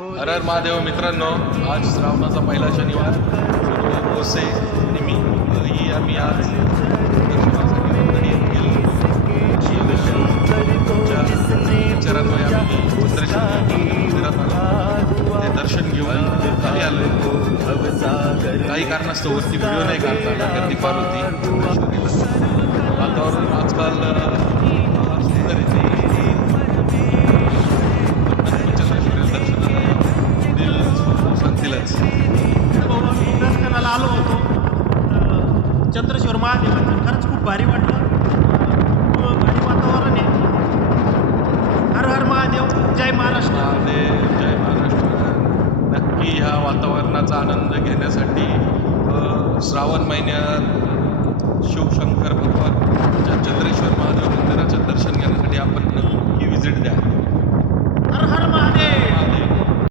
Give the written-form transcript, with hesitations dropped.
हर हर महादेव मित्रांनो, आज श्रावणाचा पहिला शनिवार सर्व ओसे निमी ही आम्ही आज दर्शनासाठी मंदिरात गेलो. चरणमय आम्ही मंदिरात आलो. ते दर्शन घेऊन खाली आलो. काही कारणास्तव वरती व्हिडिओ नाही काढता गर्दी फार होती. वातावरण आजकाल फार सुंदर आहे. दर्शनाला आलो होतो चंद्रेश्वर महादेवाचं. खरंच खूप भारी वाटलं. भारी वातावरण आहे. हर हर महादेव, जय महाराष्ट्र. महादेव, जय महाराष्ट्र. नक्की ह्या वातावरणाचा आनंद घेण्यासाठी श्रावण महिन्यात शिवशंकर भगवानच्या चंद्रेश्वर महादेव मंदिराचं दर्शन घेण्यासाठी आपण नक्की विजिट द्या. हर हर महादेव.